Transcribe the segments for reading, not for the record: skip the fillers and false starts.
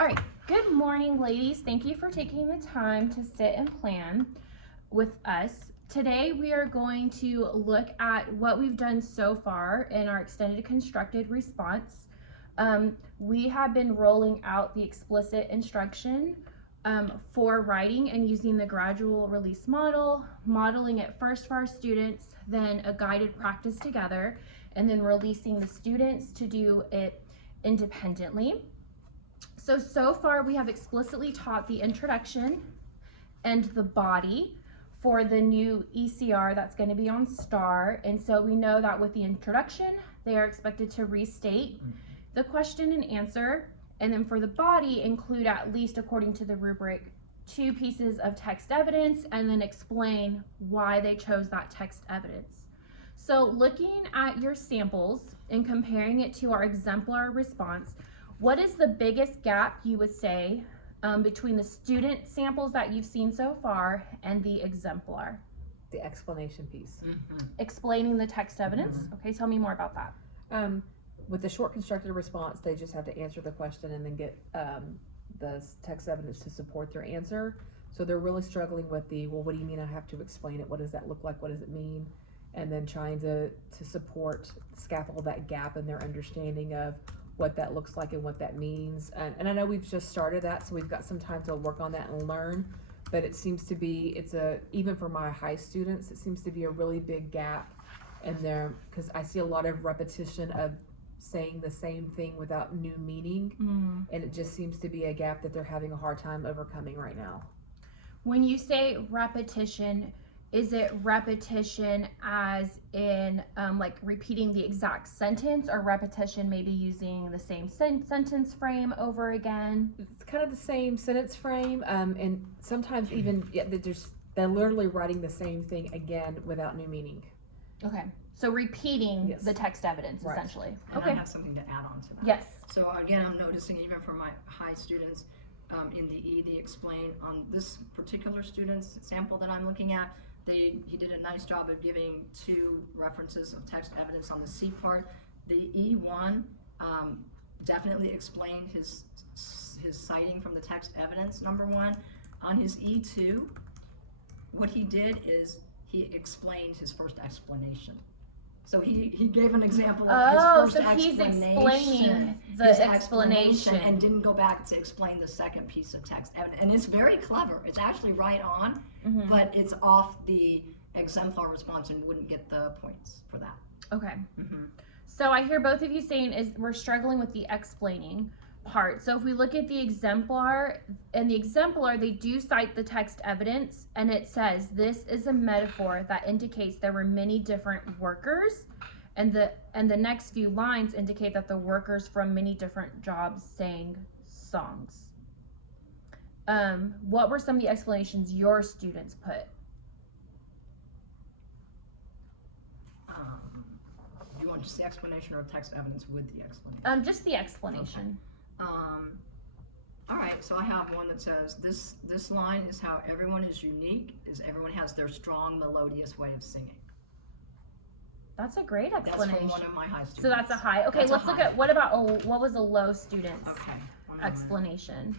All right, good morning, ladies. Thank you for taking the time to sit and plan with us. Today, we are going to look at what we've done so far in our extended constructed response. We have been rolling out the explicit instruction for writing and using the gradual release model, modeling it first for our students, then a guided practice together, and then releasing the students to do it independently. So far we have explicitly taught the introduction and the body for the new ECR that's going to be on STAR. And so we know that with the introduction, they are expected to restate the question and answer. And then for the body, include at least, according to the rubric, 2 pieces of text evidence and then explain why they chose that text evidence. So looking at your samples and comparing it to our exemplar response, what is the biggest gap you would say between the student samples that you've seen so far and the exemplar? The explanation piece. Explaining the text evidence. Okay, tell me more about that. With the short constructed response, they just have to answer the question and then get the text evidence to support their answer. So they're really struggling with well, what do you mean I have to explain it? What does that look like? What does it mean? And then trying to support, scaffold that gap in their understanding of what that looks like and what that means. And I know we've just started that, so we've got some time to work on that and learn, but it seems to be, even for my high students, it seems to be a really big gap in there, because I see a lot of repetition of saying the same thing without new meaning, and it just seems to be a gap that they're having a hard time overcoming right now. When you say repetition, is it repetition as in like repeating the exact sentence, or repetition maybe using the same sentence frame over again? It's kind of the same sentence frame, and sometimes even they're literally writing the same thing again without new meaning. Okay, so repeating the text evidence, right, essentially. And okay. I have something to add on to that. Yes. So again, I'm noticing even for my high students, in the explain on this particular student's sample that I'm looking at, he did a nice job of giving 2 references of text evidence on the C part. The E1 definitely explained his citing from the text evidence, number 1. On his E2, what he did is he explained his first explanation. So he gave an example of his first explanation. So he's explaining the explanation and didn't go back to explain the second piece of text evidence. And it's very clever. It's actually right on, but it's off the exemplar response and wouldn't get the points for that. Okay. So I hear both of you saying we're struggling with the explaining part. So if we look at the exemplar, they do cite the text evidence, and it says this is a metaphor that indicates there were many different workers, and the next few lines indicate that the workers from many different jobs sang songs. What were some of the explanations your students put? Do you want just the explanation or text evidence with the explanation? Just the explanation. Okay. All right, so I have one that says, this line is how everyone is unique, is everyone has their strong melodious way of singing. That's a great explanation. That's from one of my high students. So that's a high. Okay, let's look at what was a low student's explanation.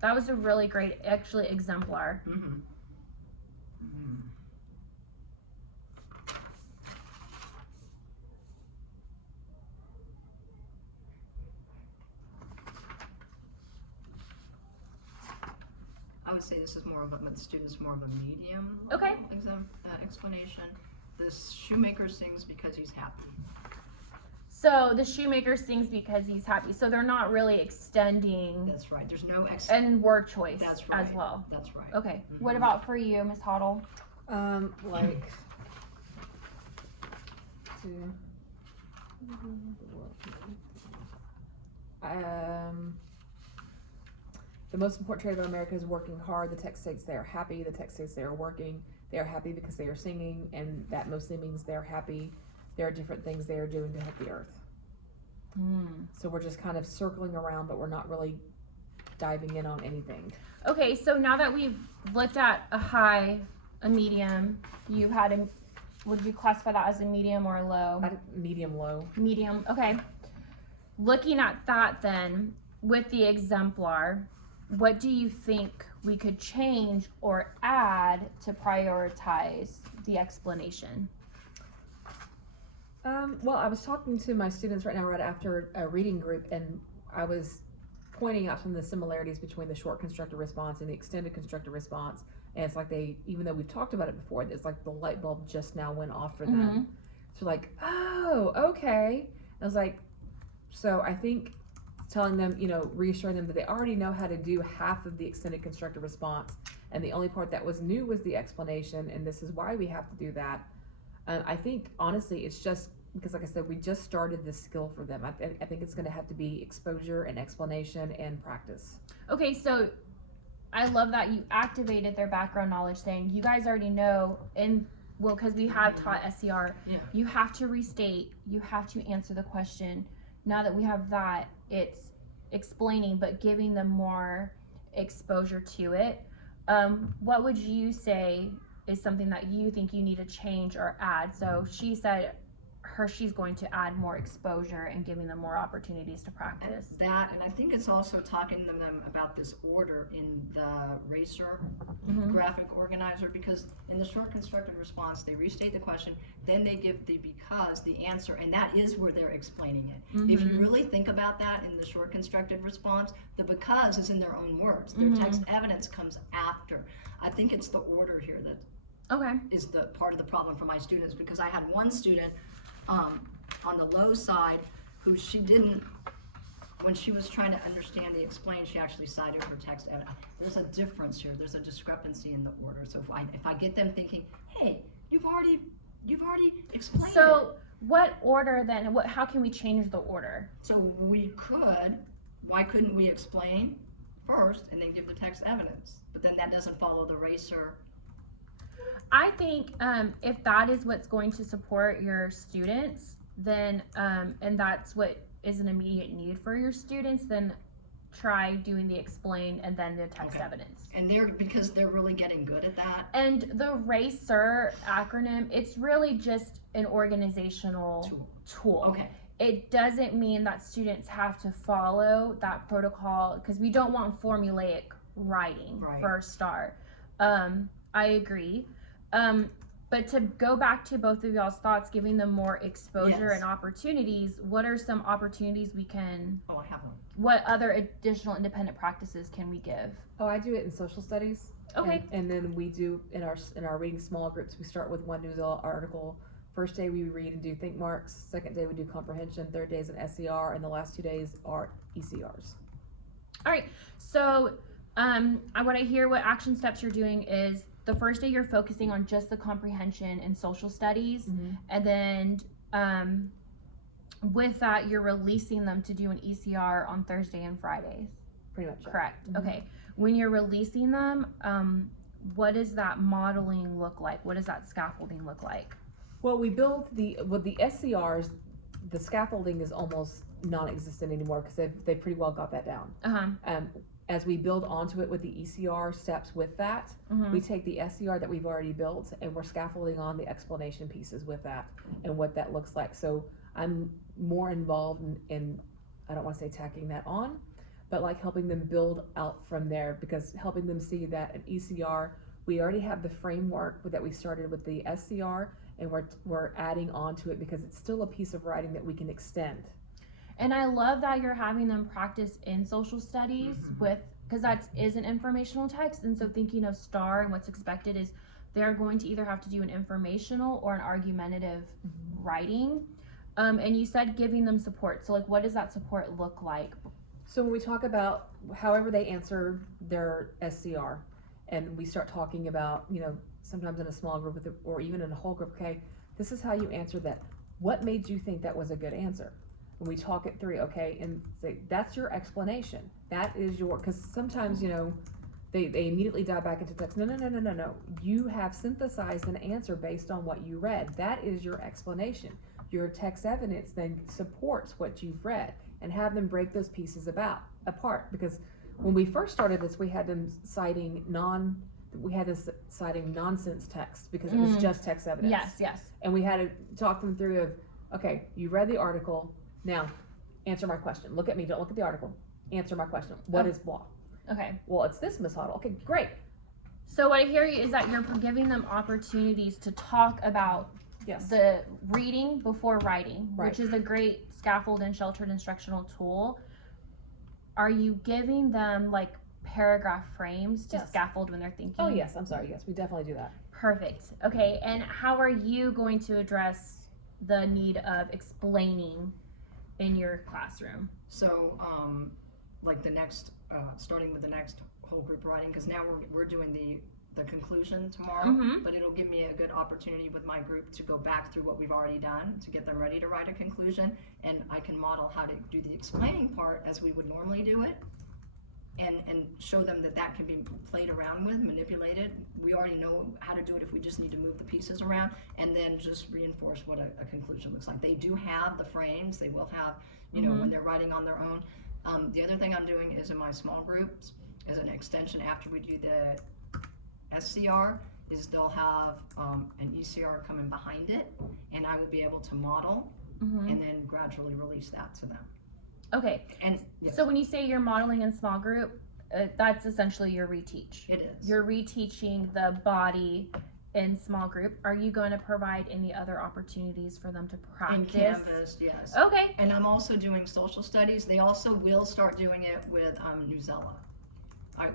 That was a really great, actually, exemplar. I would say this is more of the student's more of a medium explanation. This shoemaker sings because he's happy. So the shoemaker sings because he's happy. So they're not really extending. That's right. There's no and word choice. That's right. As well. That's right. Okay. What about for you, Ms. Hoddle? The most important trait about America is working hard. The text states they are happy. The text states they are working. They are happy because they are singing, and that mostly means they're happy. There are different things they are doing to help the earth. So we're just kind of circling around, but we're not really diving in on anything. Okay, so now that we've looked at a high, a medium, would you classify that as a medium or a low? Medium low. Medium, okay. Looking at that then, with the exemplar, what do you think we could change or add to prioritize the explanation? Well, I was talking to my students right now, right after a reading group, and I was pointing out some of the similarities between the short constructed response and the extended constructed response. And it's like even though we've talked about it before, it's like the light bulb just now went off for them. So like, oh, okay. I was like, so I think telling them, reassuring them that they already know how to do half of the extended constructed response, and the only part that was new was the explanation, and this is why we have to do that. I think honestly, it's just because, like I said, we just started this skill for them. I think it's going to have to be exposure and explanation and practice. Okay, so I love that you activated their background knowledge, saying you guys already know, because we have taught SCR, you have to restate, you have to answer the question. Now that we have that, it's explaining, but giving them more exposure to it. What would you say is something that you think you need to change or add? So she said she's going to add more exposure and giving them more opportunities to practice. And I think it's also talking to them about this order in the RACER graphic organizer, because in the short constructed response, they restate the question, then they give the answer, and that is where they're explaining it. If you really think about that in the short constructed response, the because is in their own words. Their text evidence comes after. I think it's the order here that is the part of the problem for my students, because I had one student on the low side who she didn't, when she was trying to understand the explain, she actually cited her text evidence. There's a difference here. There's a discrepancy in the order. So if I get them thinking, hey, you've already explained it. So what order then? How can we change the order? So why couldn't we explain first and then give the text evidence? But then that doesn't follow the RACER. I think if that is what's going to support your students, then and that's what is an immediate need for your students, then try doing the explain and then the text evidence. And because they're really getting good at that. And the RACER acronym, it's really just an organizational tool. Okay. It doesn't mean that students have to follow that protocol, because we don't want formulaic writing for a STAR. I agree. But to go back to both of y'all's thoughts, giving them more exposure and opportunities, what are some opportunities we can, I have one. what other additional independent practices can we give? I do it in social studies. Okay. And then we do in our reading small groups, we start with one news article. First day we read and do think marks, second day we do comprehension, third day is an SCR, and the last 2 days are ECRs. All right, so what I hear, what action steps you're doing is the first day you're focusing on just the comprehension and social studies, and then with that you're releasing them to do an ECR on Thursday and Fridays. Pretty much. Correct. Okay. When you're releasing them, what does that modeling look like? What does that scaffolding look like? Well, we build the SCRs, the scaffolding is almost non-existent anymore because they pretty well got that down. As we build onto it with the ECR steps with that, we take the SCR that we've already built and we're scaffolding on the explanation pieces with that and what that looks like. So I'm more involved in I don't want to say tacking that on, but like helping them build out from there, because helping them see that an ECR, we already have the framework that we started with the SCR, and we're adding on to it because it's still a piece of writing that we can extend. And I love that you're having them practice in social studies because that is an informational text. And so thinking of STAR and what's expected is they're going to either have to do an informational or an argumentative writing. And you said giving them support. So like, what does that support look like? So when we talk about however they answer their SCR, and we start talking about, sometimes in a small group or even in a whole group, okay, this is how you answer that. What made you think that was a good answer? When we talk it through, okay, and say, that's your explanation. That is because sometimes, they immediately dive back into text. No. You have synthesized an answer based on what you read. That is your explanation. Your text evidence then supports what you've read, and have them break those pieces apart. Because when we first started this, we had them citing nonsense text because it was just text evidence. Yes. And we had to talk them through okay, you read the article, now answer my question. Look at me, don't look at the article. answer my question. What Oh. is blah? Okay. Well, it's this, Miss Huddle. Okay, great. So what I hear you is that you're giving them opportunities to talk about Yes. the reading before writing, Right. which is a great scaffold and sheltered instructional tool. Are you giving them like paragraph frames to Yes. scaffold when they're thinking? Oh, yes, I'm sorry. Yes, we definitely do that. Perfect. Okay, and how are you going to address the need of explaining in your classroom? So, like the next, starting with the next whole group writing, because now we're doing the conclusion tomorrow, Mhm. but it'll give me a good opportunity with my group to go back through what we've already done to get them ready to write a conclusion, and I can model how to do the explaining part as we would normally do it, and show them that can be played around with, manipulated. We already know how to do it if we just need to move the pieces around, and then just reinforce what a conclusion looks like. They do have the frames, they will have, you know, when they're writing on their own. The other thing I'm doing is in my small groups, as an extension after we do the SCR, is they'll have an ECR coming behind it, and I will be able to model and then gradually release that to them. Okay. And yes, So when you say you're modeling in small group, that's essentially your reteach. it is. You're reteaching the body in small group. Are you going to provide any other opportunities for them to In practice? Canvas, yes. Okay. And I'm also doing social studies. They also will start doing it with Newsella.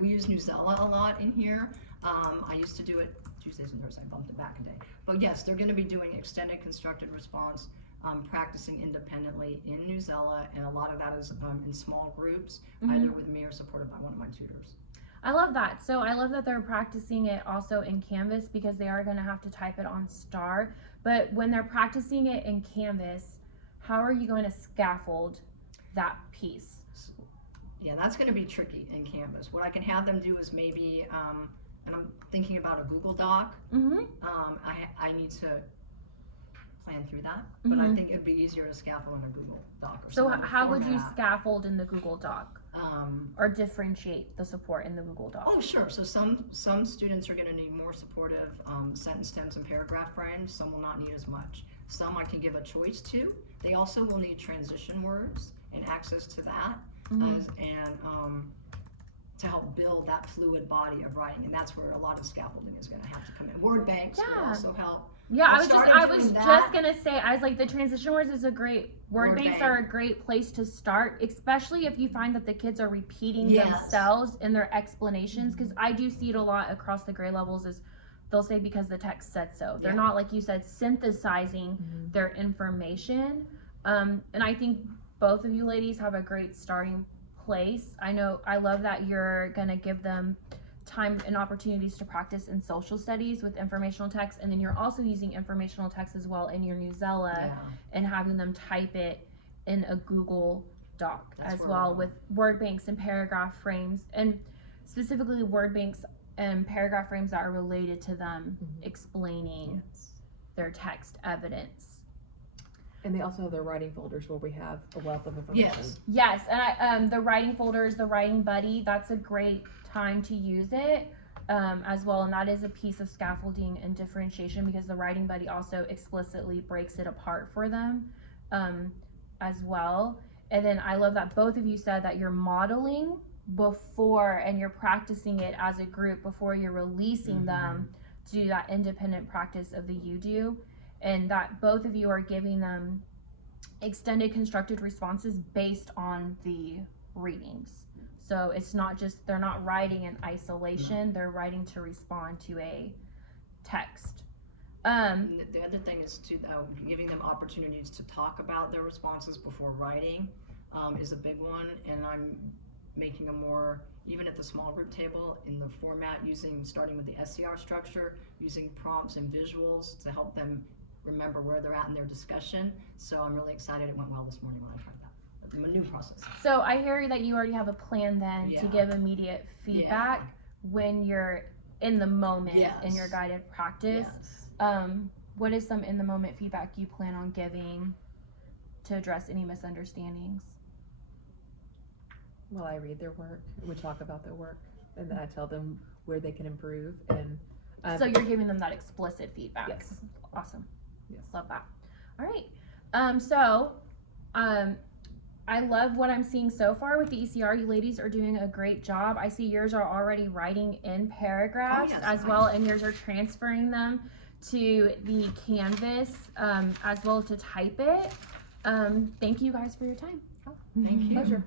We use Newsella a lot in here. I used to do it Tuesdays and Thursdays. I bumped it back a day. But yes, they're going to be doing extended constructed response, practicing independently in Newsella, and a lot of that is in small groups, either with me or supported by one of my tutors. I love that. So I love that they're practicing it also in Canvas because they are going to have to type it on STAR. But when they're practicing it in Canvas, how are you going to scaffold that piece? Yeah, that's going to be tricky in Canvas. What I can have them do is maybe, and I'm thinking about a Google Doc. I need to plan through that, but I think it'd be easier to scaffold in a Google Doc. Or So some how would you format. scaffold in the Google Doc or differentiate the support in the Google Doc? Oh, sure. So some students are going to need more supportive sentence stems and paragraph frames. Some will not need as much. Some I can give a choice to. They also will need transition words and access to that, to help build that fluid body of writing. And that's where a lot of scaffolding is going to have to come in. Word banks will also help. Yeah, I was doing just that. gonna say, I was like, the transition words is a great, word banks bank. are a great place to start, especially if you find that the kids are repeating Yes. themselves in their explanations, because I do see it a lot across the grade levels is they'll say because the text said so. They're not, like you said, synthesizing their information. And I think both of you ladies have a great starting place. I love that you're gonna give them time and opportunities to practice in social studies with informational text, and then you're also using informational text as well in your Newsella and having them type it in a Google Doc as well with word banks and paragraph frames, and specifically word banks and paragraph frames that are related to them explaining their text evidence. And they also have their writing folders where we have a wealth of information. Yes, and the writing folders, the writing buddy, that's a great time to use it as well, and that is a piece of scaffolding and differentiation because the writing buddy also explicitly breaks it apart for them as well. And then I love that both of you said that you're modeling before and you're practicing it as a group before you're releasing them to do that independent practice of the you do, and that both of you are giving them extended constructed responses based on the readings. So it's not just, they're not writing in isolation, they're writing to respond to a text. The other thing is to giving them opportunities to talk about their responses before writing is a big one, and I'm making a more, even at the small group table, in the format starting with the SCR structure, using prompts and visuals to help them remember where they're at in their discussion. So I'm really excited it went well this morning when I tried that. A new process. So I hear that you already have a plan then to give immediate feedback when you're in the moment in your guided practice. What is some in the moment feedback you plan on giving to address any misunderstandings? Well, I read their work, we talk about their work, and then I tell them where they can improve. And so you're giving them that explicit feedback. Yes. Awesome. Yes. Love that. All right. I love what I'm seeing so far with the ECR. You ladies are doing a great job. I see yours are already writing in paragraphs yes, as well, and yours are transferring them to the Canvas as well to type it. Thank you guys for your time. Thank you. Pleasure.